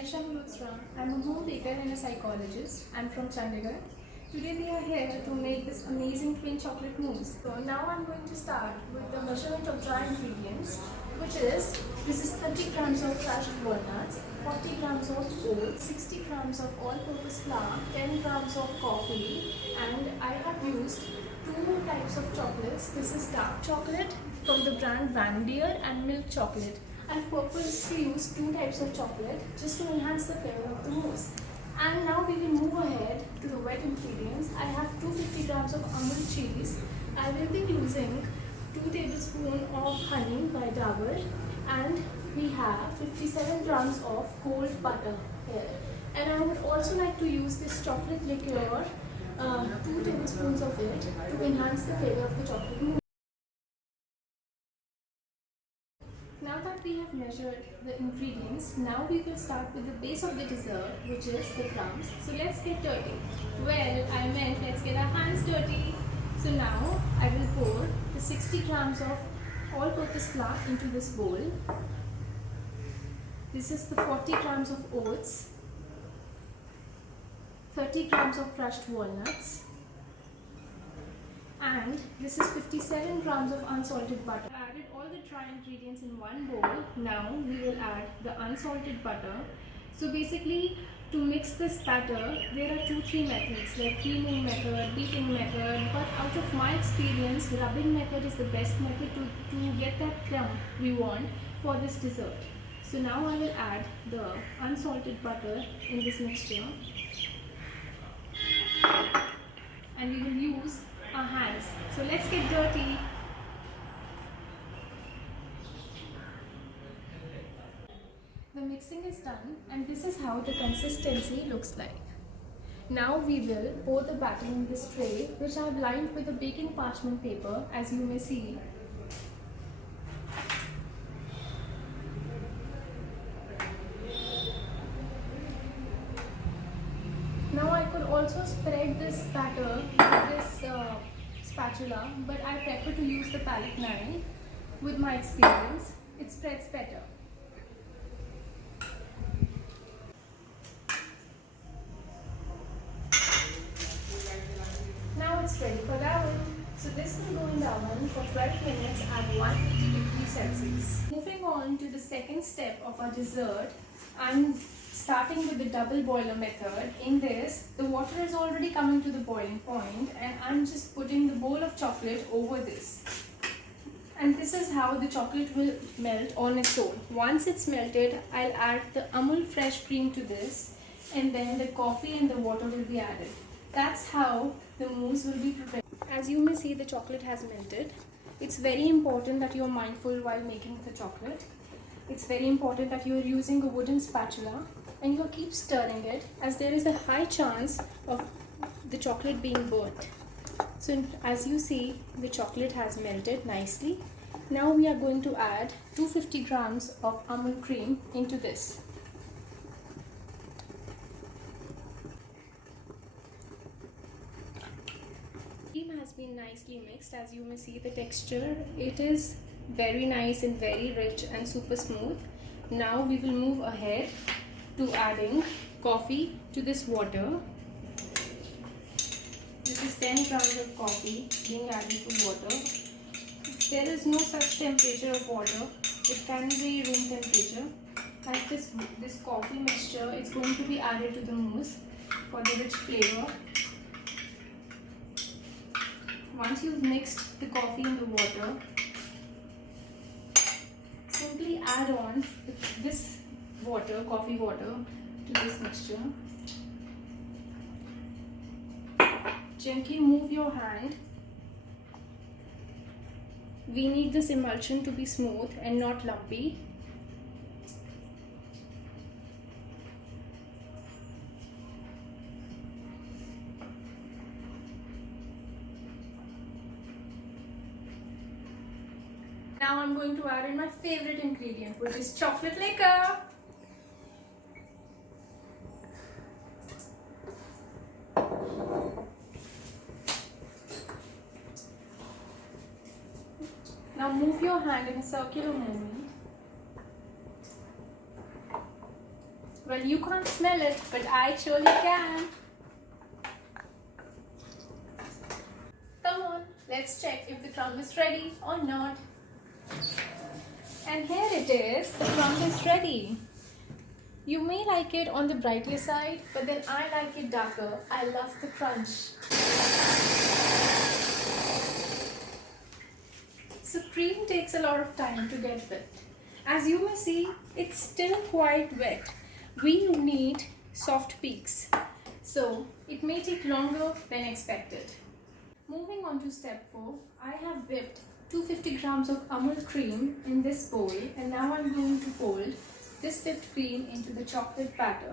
I'm a home baker and a psychologist. I'm from Chandigarh. Today we are here to make this amazing twin chocolate mousse. So now I'm going to start with the measurement of dry ingredients, which is, this is 30 grams of crushed walnuts, 40 grams of oats, 60 grams of all-purpose flour, 10 grams of coffee, and I have used two types of chocolates. This is dark chocolate from the brand Van Beer and milk chocolate. I've purposely used two types of chocolate just to enhance the flavor of the mousse. And now we will move ahead to the wet ingredients. I have 250 grams of Amul cheese. I will be using 2 tablespoons of honey by Dabur, and we have 57 grams of cold butter here. And I would also like to use this chocolate liqueur, 2 tablespoons of it, to enhance the flavor of the chocolate mousse. Now that we have measured the ingredients, now we will start with the base of the dessert, which is the crumbs. So let's get dirty. Well, I meant let's get our hands dirty. So now I will pour the 60 grams of all-purpose flour into this bowl. This is the 40 grams of oats, 30 grams of crushed walnuts, and this is 57 grams of unsalted butter. I've added all the dry ingredients in one bowl. Now we will add the unsalted butter. So basically, to mix this batter, there are 2-3 methods, like creaming method, beating method, but out of my experience, rubbing method is the best method to get that crumb we want for this dessert. So now I will add the unsalted butter in this mixture, and we will use our hands. So let's get dirty. The mixing is done, and this is how the consistency looks like. Now we will pour the batter in this tray, which I have lined with a baking parchment paper, as you may see. Now I could also spread this batter with this spatula, but I prefer to use the palette knife. With my experience, it spreads better. Now it's ready for the oven. So this will go in the oven for 12 minutes at 180 degrees Celsius. Moving on to the second step of our dessert, I'm starting with the double boiler method. In this, the water is already coming to the boiling point, and I'm just putting the bowl of chocolate over this. And this is how the chocolate will melt on its own. Once it's melted, I'll add the Amul fresh cream to this, and then the coffee and the water will be added. That's how the mousse will be prepared. As you may see, the chocolate has melted. It's very important that you're mindful while making the chocolate. It's very important that you're using a wooden spatula and you keep stirring it, as there is a high chance of the chocolate being burnt. So as you see, the chocolate has melted nicely. Now we are going to add 250 grams of Amul cream into this. Cream has been nicely mixed. As you may see, the texture, it is very nice and very rich and super smooth. Now we will move ahead to adding coffee to this water. This is 10 grams of coffee being added to water. There is no such temperature of water. It can be room temperature. As this coffee mixture is going to be added to the mousse for the rich flavor. Once you've mixed the coffee in the water, simply add on this water, coffee water, to this mixture. Gently move your hand. We need this emulsion to be smooth and not lumpy. Now I'm going to add in my favorite ingredient, which is chocolate liquor. Now move your hand in a circular movement. Well, you can't smell it, but I surely can. Come on, let's check if the crumb is ready or not. And here it is, the crumb is ready. You may like it on the brighter side, but then I like it darker. I love the crunch. So cream takes a lot of time to get wet. As you may see, it's still quite wet. We need soft peaks, so it may take longer than expected. Moving on to step 4, I have whipped 250 grams of Amul cream in this bowl, and now I'm going to fold this whipped cream into the chocolate batter.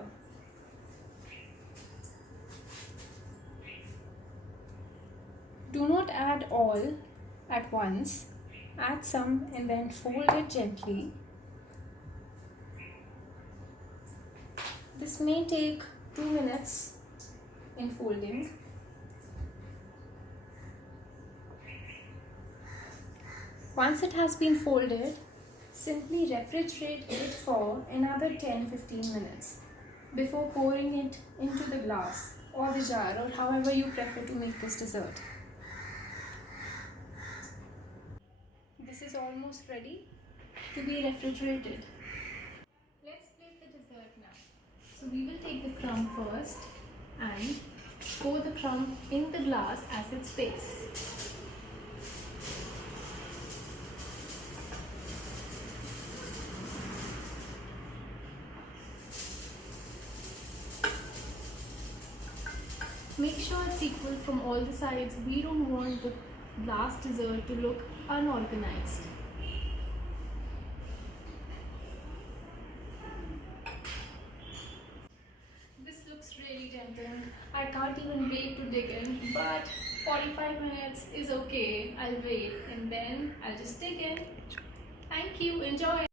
Do not add all at once. Add some and then fold it gently. This may take 2 minutes in folding. Once it has been folded, simply refrigerate it for another 10-15 minutes before pouring it into the glass or the jar, or however you prefer to make this dessert. This is almost ready to be refrigerated. Let's plate the dessert now. So we will take the crumb first and pour the crumb in the glass as its base. Make sure it's equal from all the sides. We don't want the glass dessert to look unorganized. This looks really tempting. I can't even wait to dig in, but 45 minutes is okay. I'll wait and then I'll just dig in. Thank you. Enjoy.